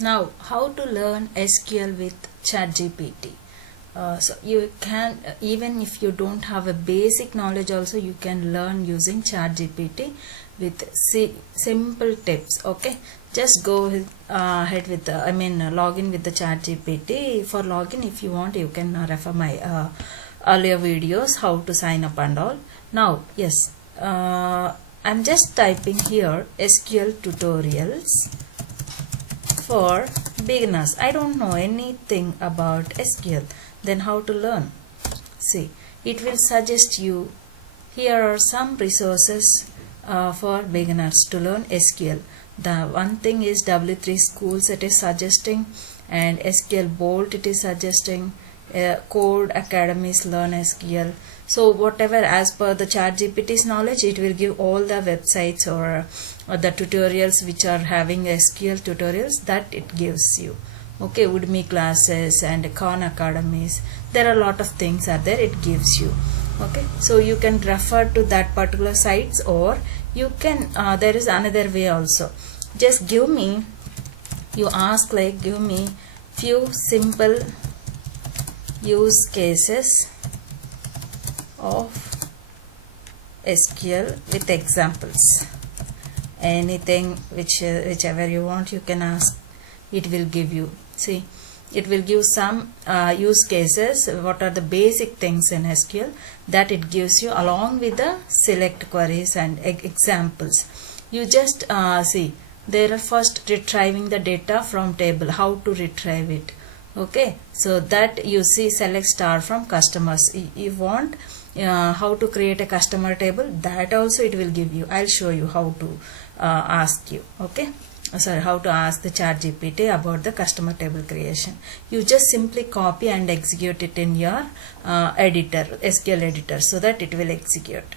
Now, how to learn SQL with ChatGPT? So you can, even if you don't have a basic knowledge also, you can learn using ChatGPT with simple tips. Okay, just go ahead with log in with the ChatGPT. For login, if you want, you can refer my earlier videos how to sign up and all. Now, yes, I'm just typing here SQL tutorials for beginners. I don't know anything about SQL. Then how to learn? See, it will suggest you, here are some resources for beginners to learn SQL. The one thing is W3 Schools it is suggesting, and SQL Bolt it is suggesting, Code Academies Learn SQL. So whatever as per the ChatGPT's knowledge, it will give all the websites or the tutorials which are having SQL tutorials that it gives you. Okay, Udemy classes and Khan Academies, there are a lot of things are there, it gives you. Okay, so you can refer to that particular sites, or you can there is another way also. Just give me, you ask like, give me few simple use cases of SQL with examples. Anything whichever you want, you can ask, it will give you. See, it will give some use cases, what are the basic things in SQL, that it gives you along with the select queries and examples. You just see, there are first retrieving the data from table, how to retrieve it. Okay, so that you see select star from customers. You want how to create a customer table, that also it will give you. I'll show you how to ask you. Okay, sorry, how to ask the ChatGPT about the customer table creation. You just simply copy and execute it in your editor, SQL editor, so that it will execute.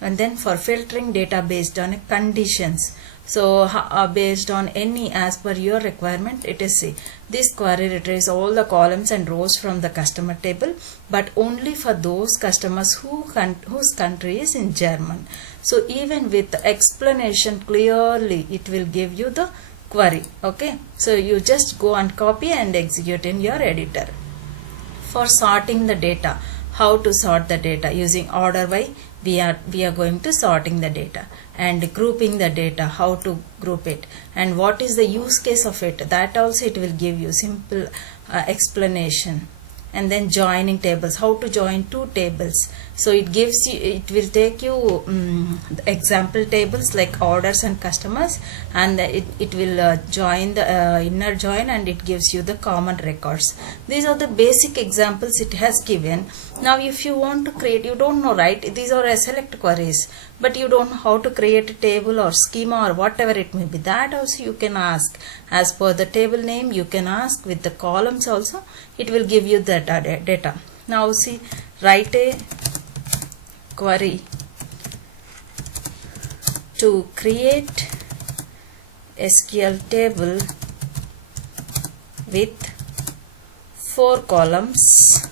And then for filtering data based on conditions, so based on any as per your requirement, it is see, this query retrieves all the columns and rows from the customer table, but only for those customers whose country is in German. So even with the explanation clearly, it will give you the query. Okay, so you just go and copy and execute in your editor. For sorting the data, how to sort the data using order by, we are going to sorting the data, and grouping the data, how to group it, and what is the use case of it, that also it will give you simple explanation. And then joining tables, how to join two tables. So it gives you, it will take you example tables like orders and customers, and it will join the inner join, and it gives you the common records. These are the basic examples it has given. Now if you want to create, you don't know, right, these are select queries, but you don't know how to create a table or schema or whatever it may be, that also you can ask as per the table name. You can ask with the columns also, it will give you that data. Now see, write a query to create SQL table with 4 columns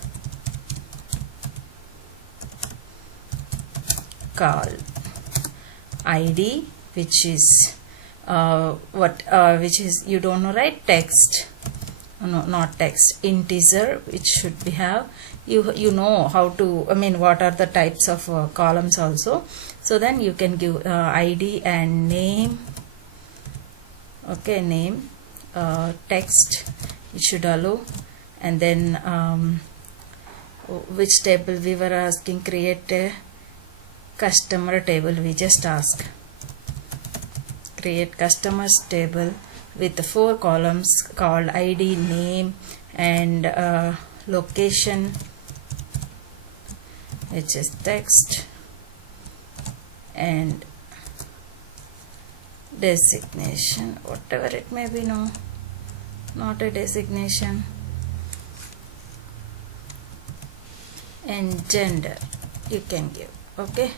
called ID, which is which is, you don't know, right, text, no, not text, integer, which should be have, you know how to, what are the types of columns also. So then you can give ID and name. Okay, name, text, it should allow, and then which table we were asking, create a customer table, we just ask create customers table with the 4 columns called ID, name, and location, which is text, and designation, whatever it may be, no, not a designation, and gender you can give. Okay,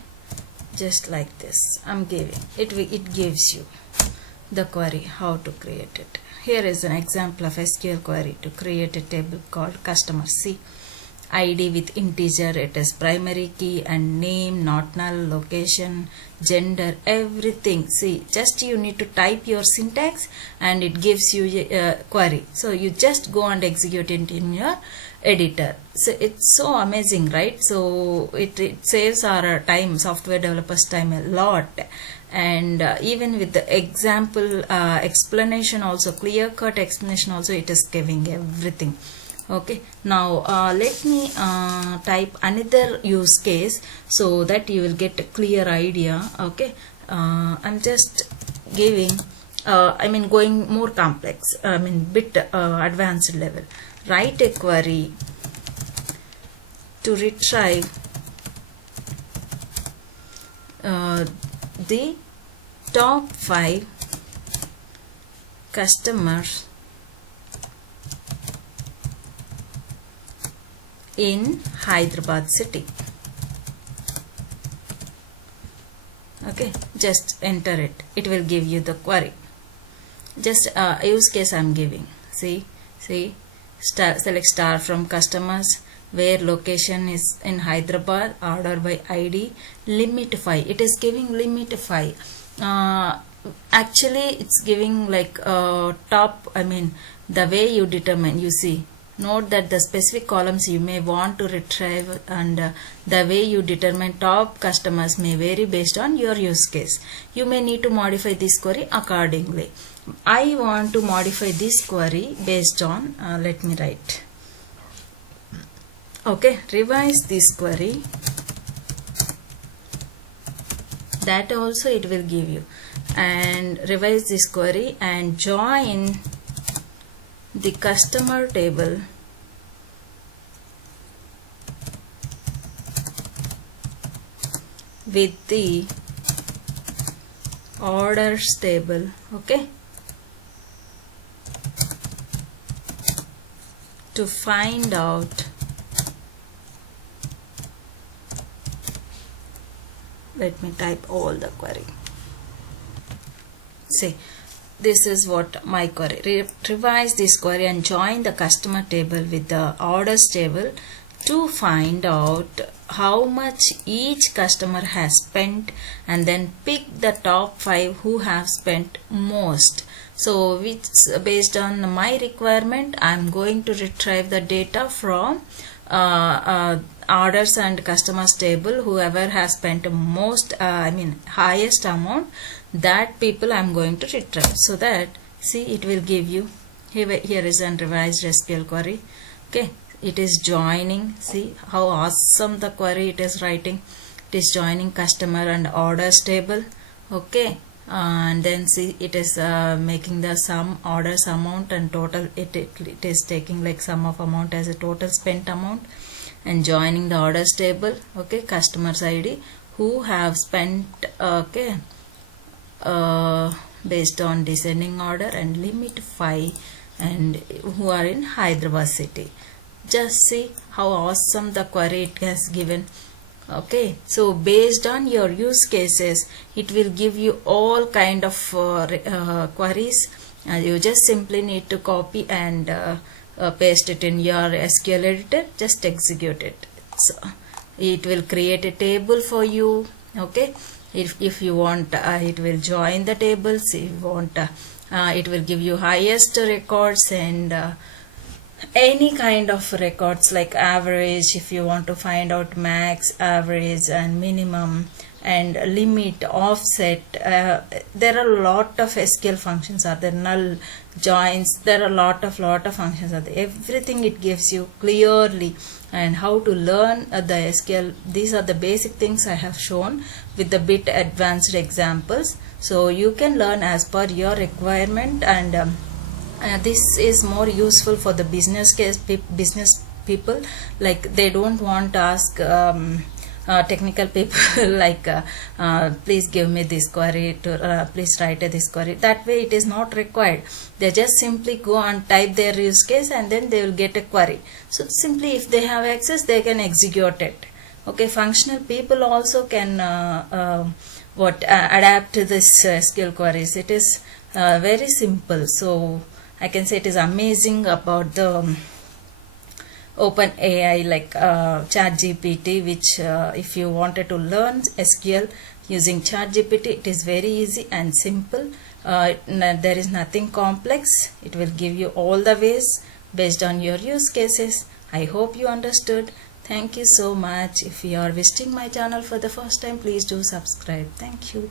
just like this I'm giving it, it gives you the query how to create it. Here is an example of SQL query to create a table called customers. See, ID with integer, it is primary key, and name, not null, location, gender, everything. See, just you need to type your syntax and it gives you a query. So you just go and execute it in your editor. So it's so amazing, right? So it saves our time, software developers time a lot. And even with the example explanation also, clear cut explanation also, it is giving everything. Okay, now let me type another use case so that you will get a clear idea. Okay, I'm just giving going more complex, bit advanced level. Write a query to retrieve the top 5 customers in Hyderabad city. Okay, just enter it. It will give you the query. Just use case I'm giving. See, select star from customers, where location is in Hyderabad, order by ID, limit 5. It is giving limit 5. Actually it's giving like top, the way you determine, you see, note that the specific columns you may want to retrieve, and the way you determine top customers may vary based on your use case. You may need to modify this query accordingly. I want to modify this query based on, let me write. Okay, revise this query. That also it will give you. And revise this query and join the customer table with the orders table. Okay, to find out, let me type all the query. See, this is what my query. Revise this query and join the customer table with the orders table to find out how much each customer has spent, and then pick the top 5 who have spent most. So which, based on my requirement, I'm going to retrieve the data from orders and customers table. Whoever has spent most, highest amount, that people I'm going to retrieve. So that, see, it will give you, here is a revised SQL query. Okay, it is joining. See how awesome the query it is writing. It is joining customer and orders table. Okay, and then see, it is making the sum orders amount and total. It is taking like sum of amount as a total spent amount, and joining the orders table. Okay, customers ID who have spent. Okay, based on descending order, and limit 5, and who are in Hyderabad city. Just see how awesome the query it has given. Okay, so based on your use cases, it will give you all kind of queries. You just simply need to copy and paste it in your SQL editor. Just execute it. So it will create a table for you. Okay, if you want, it will join the tables. If you want, it will give you highest records and any kind of records like average, if you want to find out max, average and minimum, and limit, offset. There are a lot of SQL functions are there, null, joins, there are a lot of functions are there. Everything it gives you clearly, and how to learn the SQL. These are the basic things I have shown with the bit advanced examples, so you can learn as per your requirement. And this is more useful for the business people, like they don't want to ask technical people like please give me this query to please write this query. That way it is not required. They just simply go and type their use case, and then they will get a query. So simply, if they have access, they can execute it. Okay, functional people also can adapt to this SQL queries. It is very simple. So I can say it is amazing about the open AI like ChatGPT, which if you wanted to learn SQL using ChatGPT, it is very easy and simple. There is nothing complex. It will give you all the ways based on your use cases. I hope you understood. Thank you so much. If you are visiting my channel for the first time, please do subscribe. Thank you.